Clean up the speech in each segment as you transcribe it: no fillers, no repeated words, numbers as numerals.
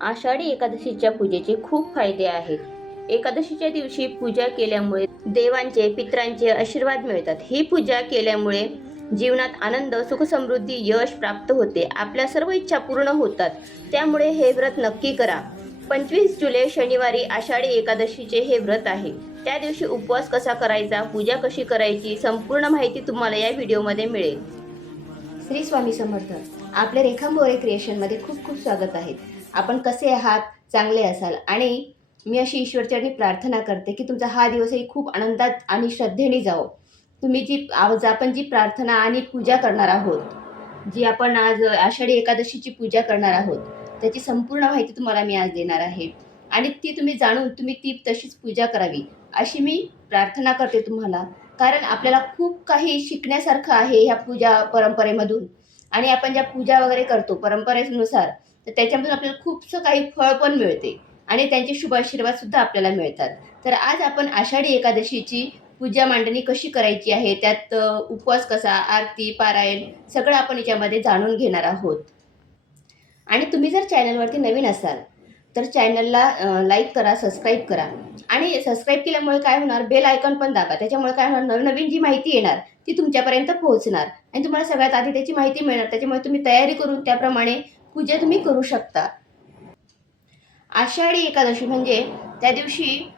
आषाढी एकादशीच्या पूजेचे खूप फायदे आहेत. एकादशीच्या दिवशी पूजा केल्यामुळे देवांचे, पितरांचे आशीर्वाद मिळतात. ही पूजा केल्यामुळे जीवनात आनंद, सुख, समृद्धी, यश प्राप्त होते. आपल्या सर्व इच्छा पूर्ण होतात. त्यामुळे हे व्रत नक्की करा. 25 जुलै शनिवारी आषाढी एकादशीचे हे व्रत आहे. त्या दिवशी उपवास कसा करायचा, पूजा कशी करायची, संपूर्ण माहिती तुम्हाला या व्हिडिओमध्ये मिळेल. श्री स्वामी समर्थ. आपल्या रेखा मोरे क्रिएशनमध्ये खूप खूप स्वागत आहे. आपण कसे आहात? चांगले असाल. आणि मी अशी ईश्वरचरणी प्रार्थना करते की तुमचा हा दिवसही खूप आनंदात आणि श्रद्धेने जावो. तुम्ही आज आपण जी प्रार्थना आणि पूजा करणार आहोत, जी आपण आज आषाढी एकादशीची पूजा करणार आहोत, त्याची संपूर्ण माहिती तुम्हाला मी आज देणार आहे. आणि ती तुम्ही जाणून तुम्ही ती तशीच पूजा करावी अशी मी प्रार्थना करते तुम्हाला. कारण आपल्याला खूप काही शिकण्यासारखं आहे ह्या पूजा परंपरेमधून. आणि आपण ज्या पूजा वगैरे करतो परंपरेनुसार, तर त्याच्यामधून आपल्याला खूपसं काही फळ पण मिळते आणि त्यांचे शुभ आशीर्वादसुद्धा आपल्याला मिळतात. तर आज आपण आषाढी एकादशीची पूजा मांडणी कशी करायची आहे, त्यात उपवास कसा, आरती, पारायण सगळं आपण याच्यामध्ये जाणून घेणार आहोत. आणि तुम्ही जर चॅनलवरती नवीन असाल तर चॅनलला लाईक करा, सबस्क्राईब करा. आणि सबस्क्राईब केल्यामुळे काय होणार, बेल आयकॉन पण दाबा. त्याच्यामुळे काय होणार, नवीन जी माहिती येणार ती तुमच्यापर्यंत पोहोचणार आणि तुम्हाला सगळ्यात आधी त्याची माहिती मिळणार. त्याच्यामुळे तुम्ही तयारी करून त्याप्रमाणे पूजा तुम्ही करू शकता. आषाढी एकादशी म्हणजे त्या दिवशी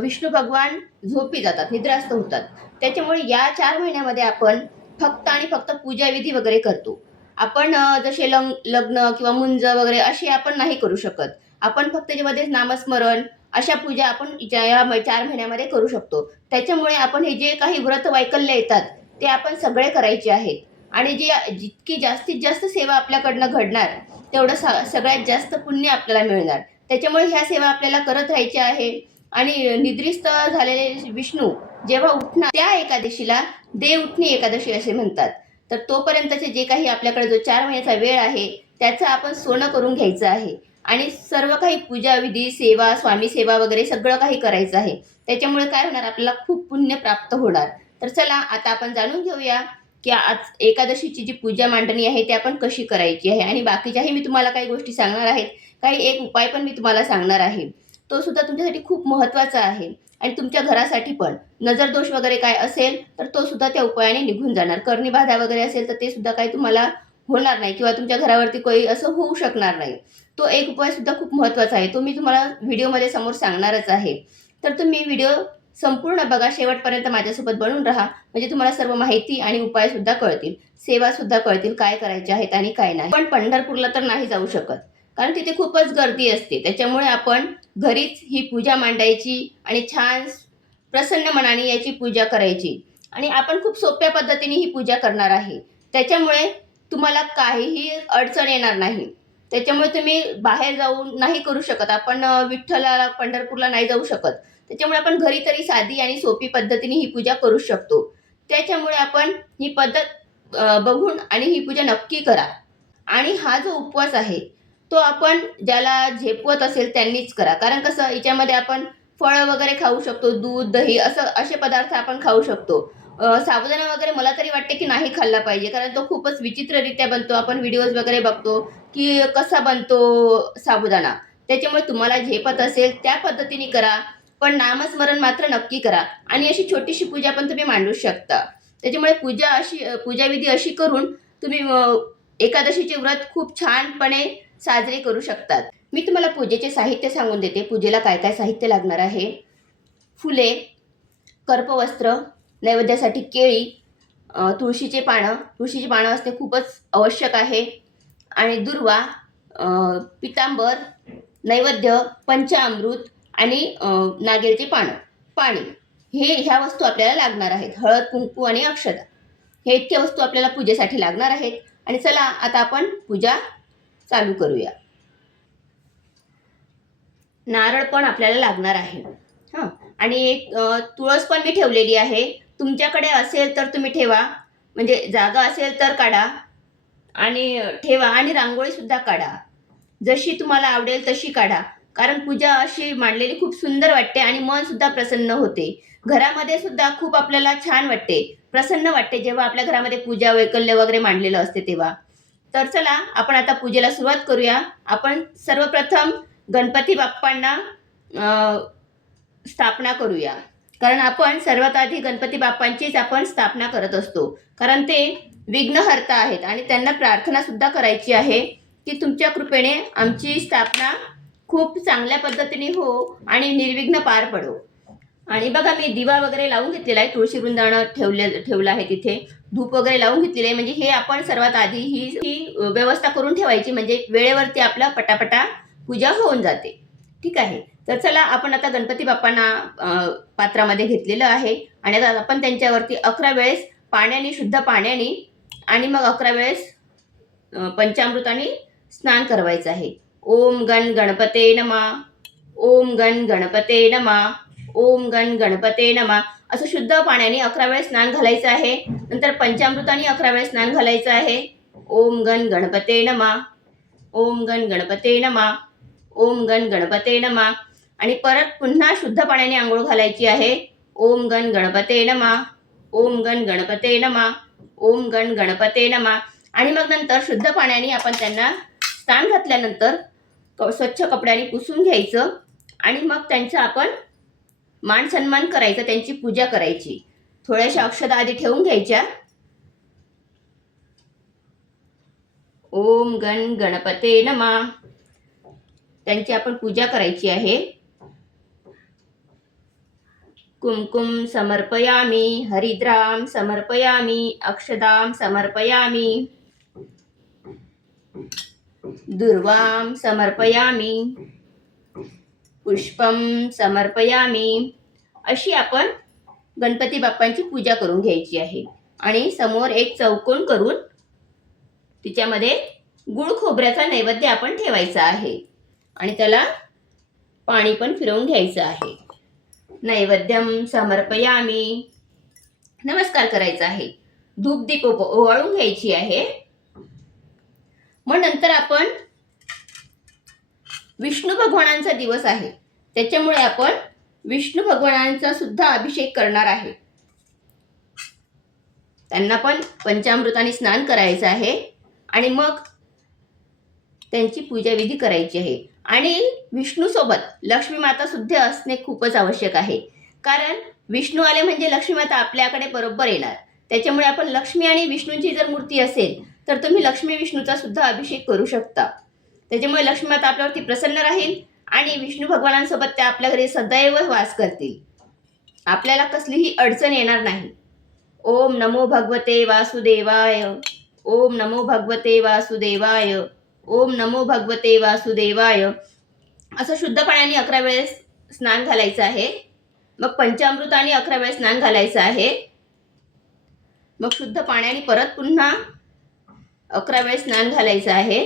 विष्णू भगवान झोपी जातात, निद्रास्त होतात. त्याच्यामुळे या 4 महिन्यामध्ये आपण फक्त आणि फक्त पूजाविधी वगैरे करतो. आपण जसे लग्न किंवा मुंज वगैरे असे आपण नाही करू शकत. आपण फक्त त्याच्यामध्ये नामस्मरण अशा पूजा आपण या 4 महिन्यामध्ये करू शकतो. त्याच्यामुळे आपण हे जे काही व्रत वैकल्य येतात ते आपण सगळे करायचे आहेत. आणि जितकी जास्तीत जास्त सेवा आपल्याकडनं घडणार तेवढं सगळ्यात जास्त पुण्य आपल्याला मिळणार. त्याच्यामुळे ह्या सेवा आपल्याला करत राहायच्या आहे. आणि निद्रिस्त झालेले विष्णू जेव्हा उठणार त्या एकादशीला देव उठणी एकादशी असे म्हणतात. तर तोपर्यंतचे जे काही आपल्याकडे जो 4 महिन्याचा वेळ आहे त्याचं आपण सोनं करून घ्यायचं आहे. आणि सर्व काही पूजाविधी, सेवा, स्वामी सेवा वगैरे सगळं काही करायचं आहे. त्याच्यामुळे काय होणार, आपल्याला खूप पुण्य प्राप्त होणार. तर चला आता आपण जाणून घेऊया की आज एकादशीची जी पूजा मांडणी आहे ती आपण कशी करायची आहे. आणि बाकीच्याही मी तुम्हाला काही गोष्टी सांगणार आहेत. काही एक उपाय पण मी तुम्हाला सांगणार आहे. तो सुद्धा तुमच्यासाठी खूप महत्त्वाचा आहे. आणि तुमच्या घरासाठी पण नजर दोष वगैरे काय असेल तर तो सुद्धा त्या उपायाने निघून जाणार. कर्णीबाधा वगैरे असेल तर ते सुद्धा काही तुम्हाला होणार नाही किंवा तुमच्या घरावरती काही असं होऊ शकणार नाही. तो एक उपाय सुद्धा खूप महत्त्वाचा आहे. तो मी तुम्हाला व्हिडिओमध्ये समोर सांगणारच आहे. तर तुम्ही व्हिडिओ संपूर्ण बघा, शेवटपर्यंत माझ्यासोबत बनून राहा. म्हणजे तुम्हाला सर्व माहिती आणि उपाय सुद्धा कळतील, सेवा सुद्धा कळतील, काय करायचे आहेत आणि काय नाही. पण पंढरपूरला तर नाही जाऊ शकत कारण तिथे खूपच गर्दी असते. त्याच्यामुळे आपण घरीच ही पूजा मांडायची आणि छान प्रसन्न मनाने याची पूजा करायची. आणि आपण खूप सोप्या पद्धतीने ही पूजा करणार आहे. त्याच्यामुळे तुम्हाला काहीही अडचण येणार नाही. त्याच्यामुळे तुम्ही बाहेर जाऊन नाही करू शकत. आपण विठ्ठलाला पंढरपूरला नाही जाऊ शकत. त्याच्यामुळे आपण घरी तरी साधी आणि सोपी पद्धतीने ही पूजा करू शकतो. त्याच्यामुळे आपण ही पद्धत बघून आणि ही पूजा नक्की करा. आणि हा जो उपवास आहे तो आपण ज्याला झेपवत असेल त्यांनीच करा. कारण कसं, याच्यामध्ये आपण फळं वगैरे खाऊ शकतो, दूध, दही असे पदार्थ आपण खाऊ शकतो. साबुदाणा वगैरे मला तरी वाटते की नाही खाल्ला पाहिजे, कारण तो खूपच विचित्ररित्या बनतो. आपण व्हिडिओज वगैरे बघतो की कसा बनतो साबुदाणा. त्याच्यामुळे तुम्हाला झेपत असेल त्या पद्धतीने करा. पण नामस्मरण मात्र नक्की करा. आणि अशी छोटीशी पूजा पण तुम्ही मांडू शकता. त्याच्यामुळे पूजाविधी अशी करून तुम्ही एकादशीचे व्रत खूप छानपणे साजरे करू शकतात. मी तुम्हाला पूजेचे साहित्य सांगून देते. पूजेला काय काय साहित्य लागणार आहे. फुले, कर्पवस्त्र, नैवेद्यासाठी केळी, तुळशीची पानं असणे खूपच आवश्यक आहे. आणि दुर्वा, पितांबर, नैवेद्य, पंचामृत आणि नागेलचे पाणी, ह्या वस्तू आपल्याला लागणार आहेत. हळद, कुंकू आणि अक्षता, हे इतक्या वस्तू आपल्याला पूजेसाठी लागणार आहेत. आणि चला आता आपण पूजा चालू करूया. नारळ पण आपल्याला लागणार आहे. हां, आणि एक तुळस पण मी ठेवलेली आहे. तुमच्याकडे असेल तर तुम्ही ठेवा, म्हणजे जागा असेल तर काढा आणि ठेवा. आणि रांगोळीसुद्धा काढा, जशी तुम्हाला आवडेल तशी काढा. कारण पूजा अशी मांडलेली खूप सुंदर वाटते आणि मनसुद्धा प्रसन्न होते. घरामध्ये सुद्धा खूप आपल्याला छान वाटते, प्रसन्न वाटते जेव्हा आपल्या घरामध्ये पूजा वैकल्य वगैरे मांडलेलं असते तेव्हा. तर चला आपण आता पूजेला सुरुवात करूया. आपण सर्वप्रथम गणपती बाप्पांना स्थापना करूया. कारण आपण सर्वात आधी गणपती बाप्पांचीच आपण स्थापना करत असतो. कारण ते विघ्नहर्ता आहेत आणि त्यांना प्रार्थना सुद्धा करायची आहे की तुमच्या कृपेने आमची स्थापना खूप चांगल्या पद्धतीने हो आणि निर्विघ्न पार पडो. आणि बघा मी दिवा वगैरे लावून घेतलेला आहे. तुळशी वृंदावन ठेवलं आहे. तिथे धूप वगैरे लावून घेतलेले आहे. म्हणजे हे आपण सर्वात आधी ही व्यवस्था करून ठेवायची, म्हणजे वेळेवरती आपला पटापटा पूजा होऊन जाते. ठीक आहे. तर चला आपण आता गणपती बाप्पांना पात्रामध्ये घेतलेलं आहे आणि आता आपण त्यांच्यावरती 11 वेळेस पाण्याने, शुद्ध पाण्याने आणि मग 11 वेळेस पंचामृताने स्नान करवायचं आहे. ओम गण गणपते नमः, ओम गण गणपते नमः, ओम गण गणपते नमः असं शुद्ध पाण्याने 11 वेळेस स्नान घालायचं आहे. नंतर पंचामृताने 11 वेळेस स्नान घालायचं आहे. ओम गण गणपते नमः, ओम गण गणपते नमः, ओम गण गणपते नमः आणि परत पुन्हा शुद्ध पाण्याने आंघोळ घालायची आहे. ओम गण गणपते नमः, ओम गण गणपते नमः, ओम गण गणपते नमः आणि मग नंतर शुद्ध पाण्याने आपण त्यांना स्नान घातल्यानंतर स्वच्छ कपड्याने पुसून घ्यायचं आणि मग त्यांचं आपण मान सन्मान करायचा, त्यांची पूजा करायची. थोड्याशा अक्षता आधी ठेवून घ्यायच्या. ओम गण गणपते नमः त्यांची आपण पूजा करायची आहे. कुमकुम समर्पयामी, हरिद्राम समर्पयामी, अक्षदाम समर्पयामी, दुर्वाम समर्पयामी, पुष्पम समर्पयामी अशी आपण गणपती बाप्पांची पूजा करून घ्यायची आहे. आणि समोर एक चौकोन करून तिच्यामध्ये गुळ खोबऱ्याचा नैवेद्य आपण ठेवायचा आहे आणि त्याला पाणी पण फिरवून घ्यायचं आहे. नैवेद्यम समर्पयामी नमस्कार करायचा आहे. धूप दीप ओवाळून घ्यायची आहे. मग नंतर आपण विष्णू भगवानांचा दिवस आहे त्याच्यामुळे आपण विष्णू भगवानांचा सुद्धा अभिषेक करणार आहे. त्यांना पण पंचामृताने स्नान करायचं आहे आणि मग त्यांची पूजा विधी करायची आहे. आणि विष्णू सोबत लक्ष्मी माता सुद्धा असणे खूपच आवश्यक आहे. कारण विष्णू आले म्हणजे लक्ष्मी माता आपल्याकडे बरोबर येणार. त्याच्यामुळे आपण लक्ष्मी आणि विष्णूंची जर मूर्ती असेल तर तुम्ही लक्ष्मी विष्णूचा सुद्धा अभिषेक करू शकता. त्याच्यामुळे लक्ष्मी माता आपल्यावरती प्रसन्न राहील आणि विष्णू भगवानांसोबत त्या आपल्या घरी सदैव वास करतील. आपल्याला कसलीही अडचण येणार नाही. ओम नमो भगवते वासुदेवाय, ओम नमो भगवते वासुदेवाय, ओम नमो भगवते वासुदेवाय असं शुद्ध पाण्याने 11 वेळेस स्नान घालायचं आहे. मग पंचामृताने 11 वेळेस स्नान घालायचं आहे. मग शुद्ध पाण्याने परत पुन्हा 11 वेळेस स्नान घालायचं आहे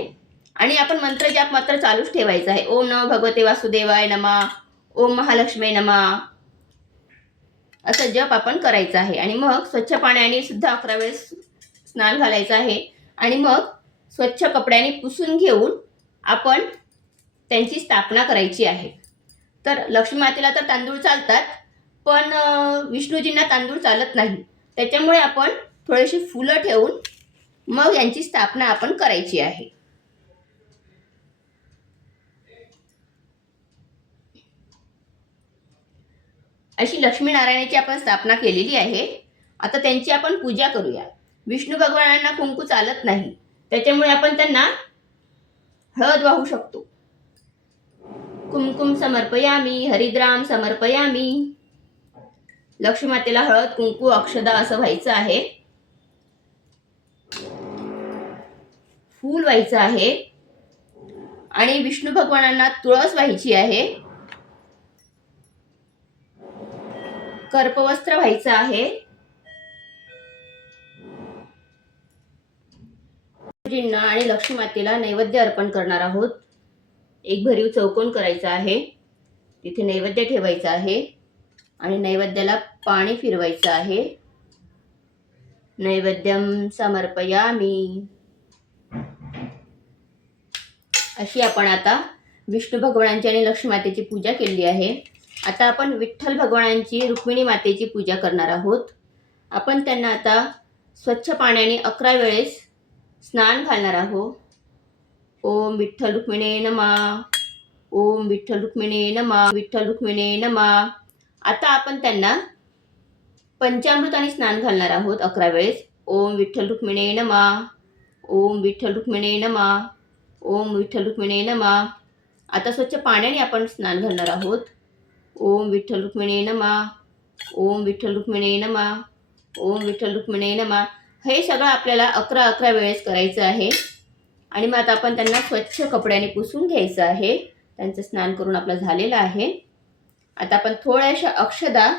आणि आपण मंत्र जाप मात्र चालूच ठेवायचा आहे. ओम नमो भगवते वासुदेवाय नमः, ओम महालक्ष्मी नमः असं जप आपण करायचं आहे. आणि मग स्वच्छ पाण्याने सुद्धा 11 वेळेस स्नान घालायचं आहे आणि मग स्वच्छ कपड्याने पुसून घेऊन आपण त्यांची स्थापना करायची आहे. तर लक्ष्मी मातेला तर तांदूळ चालतात, पण विष्णूजींना तांदूळ चालत नाही. त्याच्यामुळे आपण थोडीशी फुलं ठेवून मग यांची स्थापना आपण करायची आहे. अशी लक्ष्मीनारायणाची आपण स्थापना केलेली आहे. आता त्यांची आपण पूजा करूया. विष्णू भगवानांना कुंकू चालत नाही, त्याच्यामुळे आपण त्यांना हळद वाहू शकतो. कुमकुम समर्पयामी, हरिद्राम समर्पयामी. लक्ष्मी मातेला हळद कुंकू अक्षदा असं व्हायचं आहे. फूल व्हायचं आहे आणि विष्णू भगवानांना तुळस व्हायची आहे. कर्पवस्त्र व्हायचं आहे. जिन्ना आणि लक्ष्मी मातेला नैवेद्य अर्पण करणार आहोत. एक भरीव चौकोन करायचा आहे, तिथे नैवेद्य ठेवायचा आहे आणि नैवेद्याला पाणी फिरवायचं आहे. नैवेद्यम समर्पयामी. अशी आपण आता विष्णू भगवानांची आणि लक्ष्मी मातेची पूजा केली आहे. आता आपण विठ्ठल भगवानांची, रुक्मिणी मातेची पूजा करणार आहोत. आपण त्यांना आता स्वच्छ पाण्याने 11 वेळेस स्नान घालणार आहोत. ओम विठ्ठल रुक्मिणे नमः. ओम विठ्ठल रुक्मिणे नमः. विठ्ठल रुक्मिणे नमः. आता आपण त्यांना पंचामृताने स्नान घालणार आहोत 11 वेळेस. ओम विठ्ठल रुक्मिणे नमः. ओम विठ्ठल रुक्मिणे नमः. ओम विठ्ठल रुक्मिणे नमः. आता स्वच्छ पाण्याने आपण स्नान घालणार आहोत. ओम विठ्ठल रुक्मिणे नमः. ओम विठ्ठल रुक्मिणे नमः. ओम विठ्ठल रुक्मिणे नमः. हे सगळं आपल्याला 11 वेळेस करायचं आहे. आणि मग आता आपण त्यांना स्वच्छ कपड्याने पुसून घ्यायचं आहे. त्यांचं स्नान करून आपलं झालेलं आहे. आता आपण थोड्याशा अक्षदा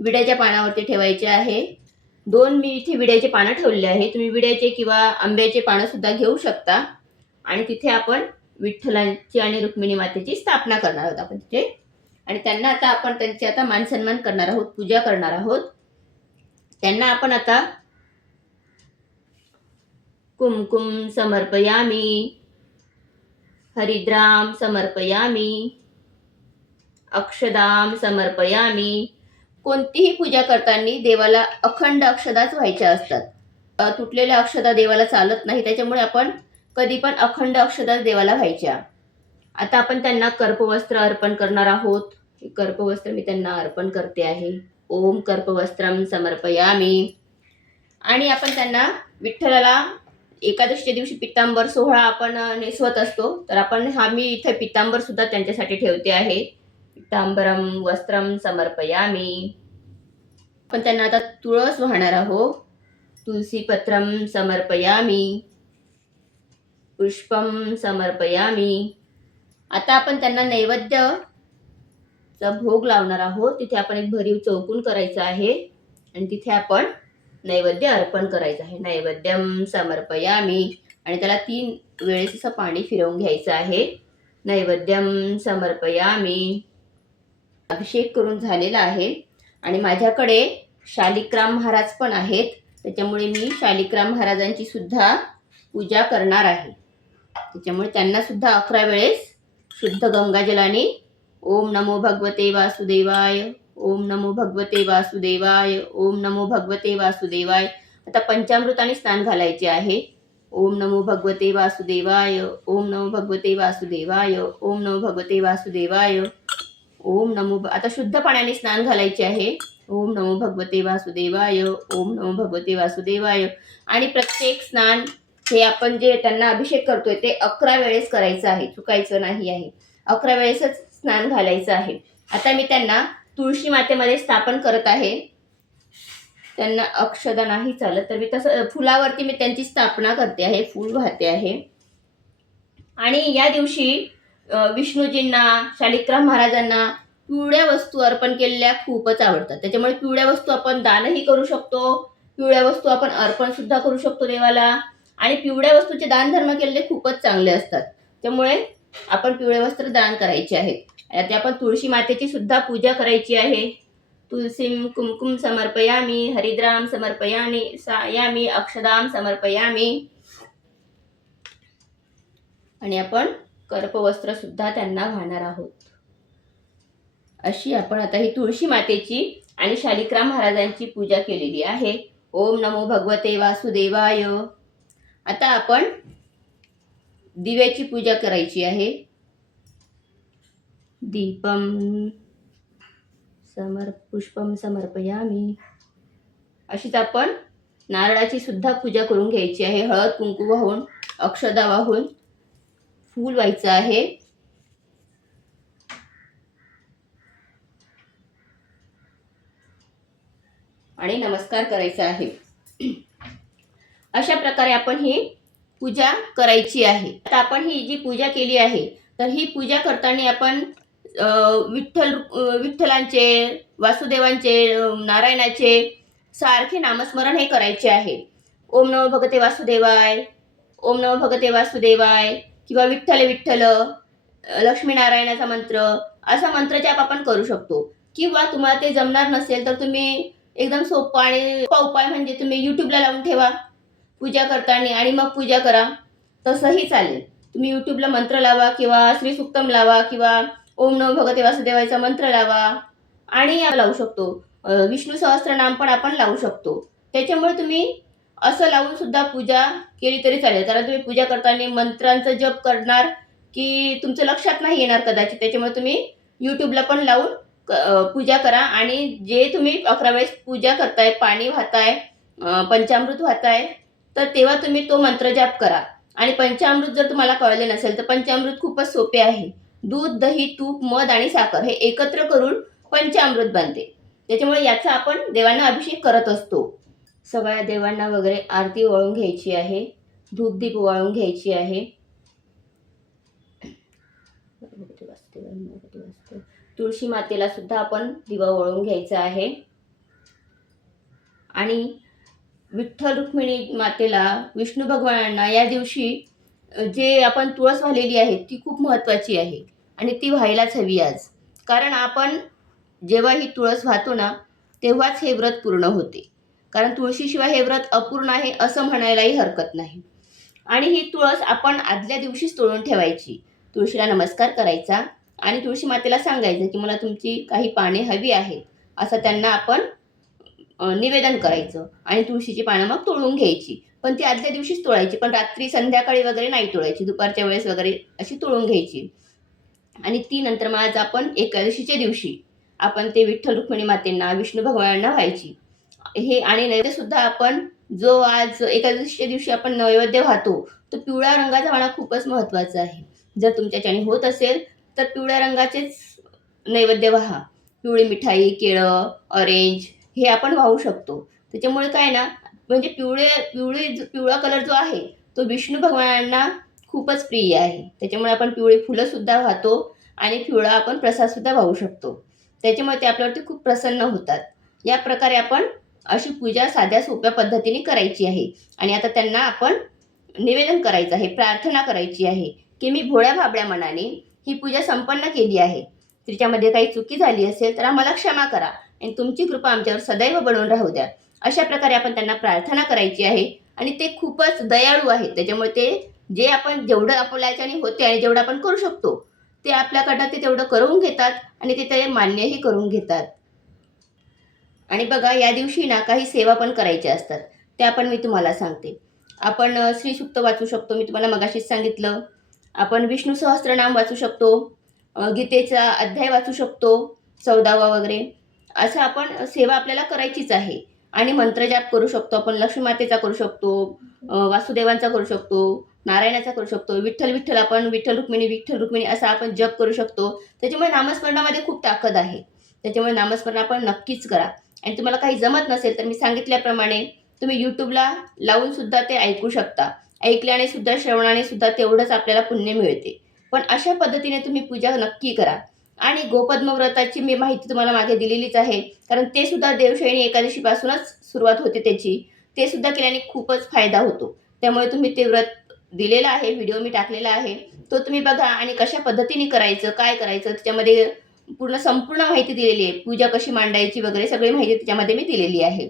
विड्याच्या पानावरती ठेवायचे आहे. 2 मी इथे विड्याचे पानं ठेवलेले आहे. तुम्ही विड्याचे किंवा आंब्याचे पानं सुद्धा घेऊ शकता. आणि तिथे आपण विठ्ठलांची आणि रुक्मिणी मातेची स्थापना करणार आहोत आपण तिथे. आणि त्यांना आता आपण त्यांची आता मानसन्मान करणार आहोत, पूजा करणार आहोत. त्यांना आपण आता कुमकुम समर्पयामी, हरिद्राम समर्पयामी, अक्षदाम समर्पयामी. कोणतीही पूजा करताना देवाला अखंड अक्षदाच व्हायच्या असतात. तुटलेल्या अक्षदा देवाला चालत नाही. त्याच्यामुळे आपण कधी पण अखंड अक्षदाच देवाला व्हायच्या. आता आपण त्यांना कर्पवस्त्र अर्पण करणार आहोत. हे कर्पवस्त्र मी त्यांना अर्पण करते आहे. ओम कर्पवस्त्रम समर्पयामी. आणि आपण त्यांना विठ्ठलाला एकादशीच्या दिवशी पितांबर सोहळा आपण नेसवत असतो. तर आपण मी इथे पितांबर सुद्धा त्यांच्यासाठी ठेवते आहे. पितांबरम वस्त्रम समर्पयामी. आपण त्यांना आता तुळस वाहणार आहोत. तुलसीपत्रम समर्पयामी, पुष्पम समर्पयामी. आता आपण त्यांना नैवेद्यचा भोग लावणार आहोत. तिथे आपण एक भरीव चौकून करायचं आहे आणि तिथे आपण नैवेद्य अर्पण करायचं आहे. नैवेद्यम समर्पयामी. आणि त्याला 3 वेळेस असं पाणी फिरवून घ्यायचं आहे. नैवेद्यम समर्पयामी. अभिषेक करून झालेला आहे. आणि माझ्याकडे शालिग्राम महाराज पण आहेत. त्याच्यामुळे मी शालिग्राम महाराजांची सुद्धा पूजा करणार आहे. त्याच्यामुळे त्यांना सुद्धा 11 वेळेस शुद्ध गंगाजलाने ओम नमो भगवते वासुदेवाय, ओम नमो भगवते वासुदेवाय, ओम नमो भगवते वासुदेवाय. आता पंचामृताने स्नान घालायचे आहे. ओम नमो भगवते वासुदेवाय, ओम नमो भगवते वासुदेवाय, ओम नमो भगवते वासुदेवाय, ओम नमो. आता शुद्ध पाण्याने स्नान घालायचे आहे. ओम नमो भगवते वासुदेवाय, ओम नमो भगवते वासुदेवाय. आणि प्रत्येक स्नान हे आपण जे त्यांना अभिषेक करतोय ते 11 वेळेस करायचं आहे. चुकायचं नाही आहे. 11 वेळेसच स्नान घालायचं आहे. आता मी त्यांना तुळशी मातेमध्ये स्थापन करत आहे. त्यांना अक्षदा नाही चालत तर मी तसं फुलावरती मी त्यांची स्थापना करते आहे. फूल वाहते आहे. आणि या दिवशी विष्णूजींना, शालिग्राम महाराजांना पिवळ्या वस्तू अर्पण केलेल्या खूपच आवडतात. त्याच्यामुळे पिवळ्या वस्तू आपण दानही करू शकतो. पिवळ्या वस्तू आपण अर्पण सुद्धा करू शकतो देवाला. आणि पिवळ्या वस्तूचे दान धर्म केलेले खूपच चांगले असतात. त्यामुळे आपण पिवळे वस्त्र दान करायचे आहेत. आता आपण तुळशी मातेची सुद्धा पूजा करायची आहे. तुलसीम कुमकुम समर्पयामी, हरिद्राम समर्पयामी यामी, अक्षदाम समर्पयामी. आणि आपण कर्पवस्त्र सुद्धा त्यांना घालणार आहोत. अशी आपण आता ही तुळशी मातेची आणि शालिग्राम महाराजांची पूजा केलेली आहे. ओम नमो भगवते वासुदेवाय. आता आपण दिव्याची पूजा करायची आहे. दीपम पुष्पम समर्पयामी. अशीच आपण नारळाची सुद्धा पूजा करून घ्यायची आहे. हळद कुंकू वाहून, अक्षदा वाहून, फूल व्हायचं आहे. आणि नमस्कार करायचा आहे. अशा प्रकारे आपण ही पूजा करायची आहे. आता आपण ही जी पूजा केली आहे तर ही पूजा करताना आपण विठ्ठलांचे, वासुदेवांचे, नारायणाचे सारखे नामस्मरण हे करायचे आहे. ओम नमो भगवते वासुदेवाय, ओम नमो भगवते वासुदेवाय, किंवा विठ्ठल विठ्ठल, लक्ष्मीनारायणाचा मंत्र, असा मंत्रजाप आपण करू शकतो. किंवा तुम्हाला ते जमणार नसेल तर तुम्ही एकदम सोपा आणि उपाय म्हणजे तुम्ही यूट्यूबला लावून ठेवा पूजा करताना आणि मग पूजा करा. तसंही चालेल. तुम्ही यूट्यूबला मंत्र लावा किंवा श्री सुक्तम लावा किंवा ओम नमो भगवते वासुदेवायचा मंत्र लावा आणि लावू शकतो. विष्णू सहस्त्रनाम पण आपण लावू शकतो. त्याच्यामुळे तुम्ही असं लावून सुद्धा पूजा केली तरी चालेल. कारण तुम्ही पूजा करताना मंत्रांचा जप करणार की तुमचं लक्षात नाही येणार कदाचित. त्याच्यामुळे तुम्ही यूट्यूबला पण लावून पूजा करा. आणि जे तुम्ही 11 वेळेस पूजा करताय, पाणी वाहताय, पंचामृत वाहताय, तर तेव्हा तुम्ही तो मंत्र जाप करा. आणि पंचामृत जर तुम्हाला कळले नसेल तर पंचामृत खूपच सोपे आहे. दूध, दही, तूप, मध आणि साखर हे एकत्र करून पंचामृत बनते. त्याच्यामुळे याचा आपण देवांना अभिषेक करत असतो. सगळ्या देवांना वगैरे आरती ओवाळून घ्यायची आहे, धूपदीप ओवाळून घ्यायची आहे. तुळशी मातेला सुद्धा आपण दिवा ओवाळून घ्यायचा आहे. आणि विठ्ठल रुक्मिणी मातेला, विष्णू भगवानांना या दिवशी जे आपण तुळस वाहिलेली आहे ती खूप महत्त्वाची आहे आणि ती व्हायलाच हवी आज. कारण आपण जेव्हा ही तुळस वाहतो ना तेव्हाच हे व्रत पूर्ण होते. कारण तुळशीशिवाय हे व्रत अपूर्ण आहे असं म्हणायलाही हरकत नाही. आणि ही तुळस आपण आदल्या दिवशीच तोडून ठेवायची. तुळशीला नमस्कार करायचा आणि तुळशी मातेला सांगायचं की मला तुमची काही पाने हवी आहेत, असं त्यांना आपण निवेदन करायचं. आणि तुळशीची पानं मग तोडून घ्यायची. पण ती आदल्या दिवशीच तोडायची, पण रात्री संध्याकाळी वगैरे नाही तोडायची, दुपारच्या वेळेस वगैरे अशी तोडून घ्यायची. आणि ती नंतर मग आज आपण एकादशीच्या दिवशी आपण ते विठ्ठल रुक्मिणी मातेंना, विष्णू भगवानांना व्हायची. हे आणि नैवेद्य सुद्धा आपण जो आज एकादशीच्या दिवशी आपण नैवेद्य वाहतो तो पिवळ्या रंगाचा वाणा खूपच महत्त्वाचा आहे. जर तुमच्याच्याने होत असेल तर पिवळ्या रंगाचेच नैवेद्य व्हा. पिवळी मिठाई, केळं, ऑरेंज हे आपण वाहू शकतो. त्याच्यामुळे काय ना, म्हणजे पिवळा कलर जो आहे तो विष्णू भगवानांना खूपच प्रिय आहे. त्याच्यामुळे आपण पिवळी फुलंसुद्धा वाहतो आणि पिवळा आपण प्रसादसुद्धा वाहू शकतो. त्याच्यामुळे ते आपल्यावरती खूप प्रसन्न होतात. या प्रकारे आपण अशी पूजा साध्या सोप्या पद्धतीने करायची आहे. आणि आता त्यांना आपण निवेदन करायचं आहे, प्रार्थना करायची आहे की मी भोळ्या भाबड्या मनाने ही पूजा संपन्न केली आहे. तिच्यामध्ये काही चुकी झाली असेल तर आम्हाला क्षमा करा आणि तुमची कृपा आमच्यावर सदैव बनवून राहू द्या. अशा प्रकारे आपण त्यांना प्रार्थना करायची आहे. आणि ते खूपच दयाळू आहेत. त्याच्यामुळे ते जे आपण जेवढं आपल्याच्याने होते आणि जेवढं आपण करू शकतो ते आपल्याकडनं ते तेवढं करून घेतात आणि ते मान्यही करून घेतात. आणि बघा, या दिवशी ना काही सेवा पण करायच्या असतात. त्या पण मी तुम्हाला सांगते. आपण श्रीसूक्त वाचू शकतो, मी तुम्हाला मगाशीच सांगितलं. आपण विष्णू सहस्त्रनाम वाचू शकतो, गीतेचा अध्याय वाचू शकतो 14वा वगैरे. असं आपण सेवा आपल्याला करायचीच आहे. आणि मंत्रजाप करू शकतो आपण. लक्ष्मी मातेचा करू शकतो, वासुदेवांचा करू शकतो, नारायणाचा करू शकतो. विठ्ठल विठ्ठल आपण विठ्ठल रुक्मिणी असा आपण जप करू शकतो. त्याच्यामुळे नामस्मरणामध्ये खूप ताकद आहे. त्याच्यामुळे नामस्मरण आपण नक्कीच करा. आणि तुम्हाला काही जमत नसेल तर मी सांगितल्याप्रमाणे तुम्ही यूट्यूबला लावून सुद्धा ते ऐकू शकता. ऐकल्याने सुद्धा, श्रवणाने सुद्धा तेवढंच आपल्याला पुण्य मिळते. पण अशा पद्धतीने तुम्ही पूजा नक्की करा. आणि गोपद्म व्रताची मी माहिती तुम्हाला मागे दिलेलीच आहे. कारण ते सुद्धा देवशयनी एकादशीपासूनच सुरुवात होते त्याची. ते सुद्धा केल्याने खूपच फायदा होतो. त्यामुळे तुम्ही ते व्रत दिलेलं आहे, व्हिडिओ मी टाकलेला आहे, तो तुम्ही बघा. आणि कशा पद्धतीने करायचं, काय करायचं, त्याच्यामध्ये संपूर्ण माहिती दिलेली आहे. पूजा कशी मांडायची वगैरे सगळी माहिती त्याच्यामध्ये मी दिलेली आहे.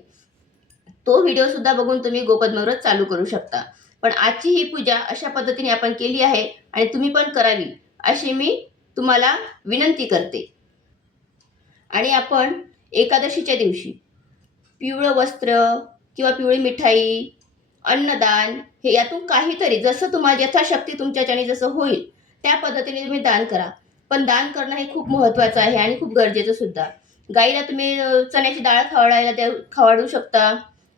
तो व्हिडिओ सुद्धा बघून तुम्ही गोपद्म व्रत चालू करू शकता. पण आजची ही पूजा अशा पद्धतीने आपण केली आहे आणि तुम्ही पण करावी अशी मी तुम्हाला विनंती करते. आणि आपण एकादशीच्या दिवशी पिवळं वस्त्र किंवा पिवळी मिठाई, अन्नदान, हे यातून काहीतरी जसं तुम्हाला यथाशक्ती तुमच्याच्याने जसं होईल त्या पद्धतीने तुम्ही दान करा. पण दान करणं हे खूप महत्त्वाचं आहे आणि खूप गरजेचं सुद्धा. गाईला तुम्ही चण्याची डाळ खवाडू शकता,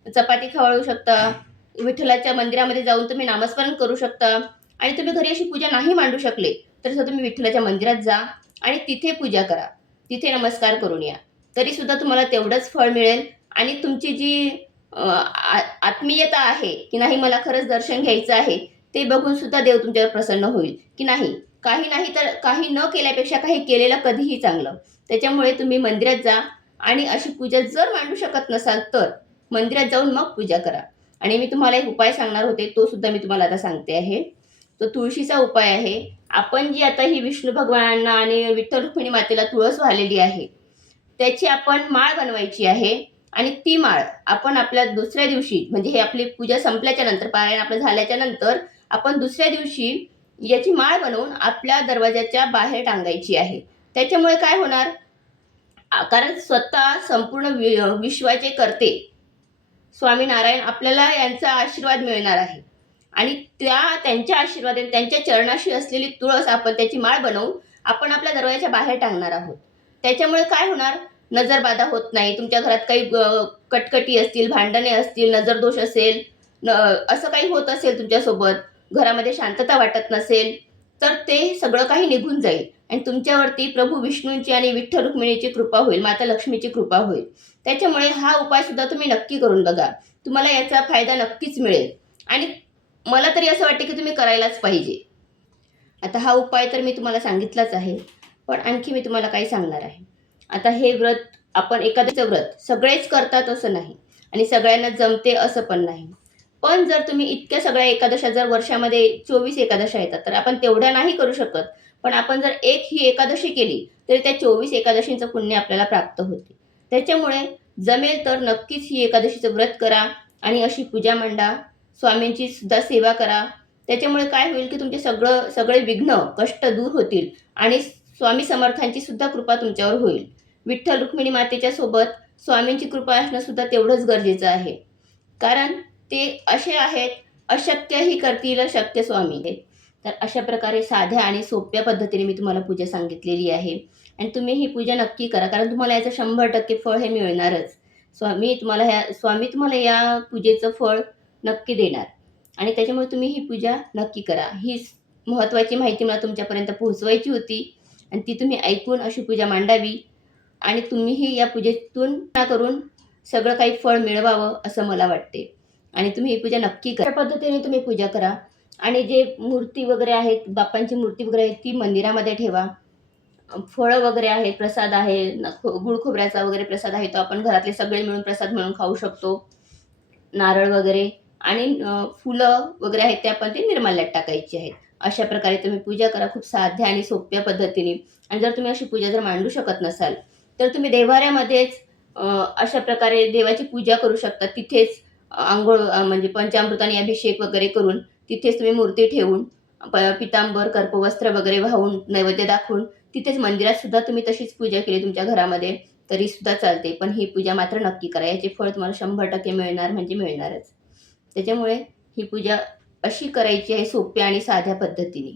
चपाती खवाडू शकता, विठ्ठलाच्या मंदिरामध्ये जाऊन तुम्ही नामस्मरण करू शकता. आणि तुम्ही घरी अशी पूजा नाही मांडू शकले तर तुम्ही विठ्ठलाच्या मंदिरात जा आणि तिथे पूजा करा, तिथे नमस्कार करून या. तरीसुद्धा तुम्हाला तेवढंच फळ मिळेल. आणि तुमची जी आत्मीयता आहे की नाही मला खरंच दर्शन घ्यायचं आहे ते बघून सुद्धा देव तुमच्यावर प्रसन्न होईल की नाही. नाही तर काही न केल्यापेक्षा काही केलेलं कधीही चांगलं. त्याच्यामुळे तुम्ही मंदिरात जा आणि अशी पूजा जर मांडू शकत नसाल तर मंदिरात जाऊन मग पूजा करा. आणि मी तुम्हाला एक उपाय सांगणार होते, तो सुद्धा मी तुम्हाला आता सांगते आहे. तो तुळशीचा उपाय आहे. आपण जी आता ही विष्णू भगवानांना आणि विठ्ठल रुक्मिणी मातेला तुळस वाहिलेली आहे त्याची आपण माळ बनवायची आहे. आणि ती माळ आपण आपल्या दुसऱ्या दिवशी, म्हणजे हे आपली पूजा संपल्याच्या नंतर, पारायण आपलं झाल्याच्या नंतर आपण दुसऱ्या दिवशी याची माळ बनवून आपल्या दरवाजाच्या बाहेर टांगायची आहे. त्याच्यामुळे काय होणार, कारण स्वतः संपूर्ण विश्वाचे करते स्वामीनारायण आपल्याला यांचा आशीर्वाद मिळणार आहे. आणि त्यांच्या आशीर्वादाने त्यांच्या चरणाशी असलेली तुळस आपण त्याची माळ बनवून आपण आपल्या दरवाजाच्या बाहेर टांगणार आहोत. त्याच्यामुळे काय होणार, नजरबाधा होत नाही. तुमच्या घरात काही कटकटी असतील, भांडणे असतील, नजरदोष असेल, असं काही होत असेल तुमच्यासोबत, घरामध्ये शांतता वाटत नसेल, तर ते सगळं काही निघून जाईल आणि तुमच्यावरती प्रभू विष्णूंची आणि विठ्ठल रुक्मिणीची कृपा होईल, माता लक्ष्मीची कृपा होईल. त्याच्यामुळे हा उपाय सुद्धा तुम्ही नक्की करून बघा. तुम्हाला याचा फायदा नक्कीच मिळेल आणि मला तरी असं वाटतं की तुम्ही करायलाच पाहिजे. आता हा उपाय तर मी तुम्हाला सांगितलाच आहे, पण आणखी मी तुम्हाला काही सांगणार आहे. आता हे व्रत आपण एकादशीचं व्रत सगळेच करतात असं नाही आणि सगळ्यांना जमते असं पण नाही. पण जर तुम्ही इतक्या सगळ्या एकादशा, जर वर्षामध्ये 24 एकादशा येतात, तर आपण तेवढ्या नाही करू शकत. पण आपण जर एक ही एकादशी केली तरी त्या 24 एकादशींचं पुण्य आपल्याला प्राप्त होते. त्याच्यामुळे जमेल तर नक्कीच ही एकादशीचं व्रत करा आणि अशी पूजा मांडा, स्वामींची सुद्धा सेवा करा. त्याच्यामुळे काय होईल की तुमचे सगळे विघ्न, कष्ट दूर होतील आणि स्वामी समर्थांची सुद्धा कृपा तुमच्यावर होईल. विठ्ठल रुक्मिणी मातेच्या सोबत स्वामींची कृपा असणं सुद्धा तेवढंच गरजेचं आहे. कारण ते असे आहेत, अशक्यही करतील शक्य स्वामी. तर अशा प्रकारे साध्या आणि सोप्या पद्धतीने मी तुम्हाला पूजा सांगितलेली आहे आणि तुम्ही ही पूजा नक्की करा, कारण तुम्हाला याचं 100% फळ हे मिळणारच. स्वामी तुम्हाला या पूजेचं फळ नक्की देणार आणि त्याच्यामुळे तुम्ही ही पूजा नक्की करा. ही महत्त्वाची माहिती मला तुमच्यापर्यंत पोहोचवायची होती आणि ती तुम्ही ऐकून अशी पूजा मांडावी आणि तुम्हीही या पूजेतून करून सगळं काही फळ मिळवावं असं मला वाटते. आणि तुम्ही ही पूजा नक्की करा. अशा पद्धतीने तुम्ही पूजा करा आणि जे मूर्ती वगैरे आहेत, बाप्पांची मूर्ती वगैरे आहे, ती मंदिरामध्ये ठेवा. फळं वगैरे आहेत, प्रसाद आहे, गुळ खोबऱ्याचा वगैरे प्रसाद आहे, तो आपण घरातले सगळे मिळून प्रसाद म्हणून खाऊ शकतो. नारळ वगैरे आणि फुलं वगैरे आहेत ते आपण ते निर्माल्यात टाकायची आहेत. अशा प्रकारे तुम्ही पूजा करा खूप साध्या आणि सोप्या पद्धतीने. आणि जर तुम्ही अशी पूजा जर मांडू शकत नसाल तर तुम्ही देव्हाऱ्यामध्येच अशा प्रकारे देवाची पूजा करू शकता. तिथेच अंघोळ म्हणजे पंचामृताने अभिषेक वगैरे करून तिथेच तुम्ही मूर्ती ठेवून पितांबर, कर्पवस्त्र वगैरे वाहून नैवेद्य दाखवून तिथेच मंदिरात सुद्धा तुम्ही तशीच पूजा केली तुमच्या घरामध्ये तरी सुद्धा चालते. पण ही पूजा मात्र नक्की करा. याचे फळ तुम्हाला 100% मिळणार म्हणजे मिळणारच. त्याच्यामुळे ही पूजा अशी करायची आहे सोप्या आणि साध्या पद्धतीने.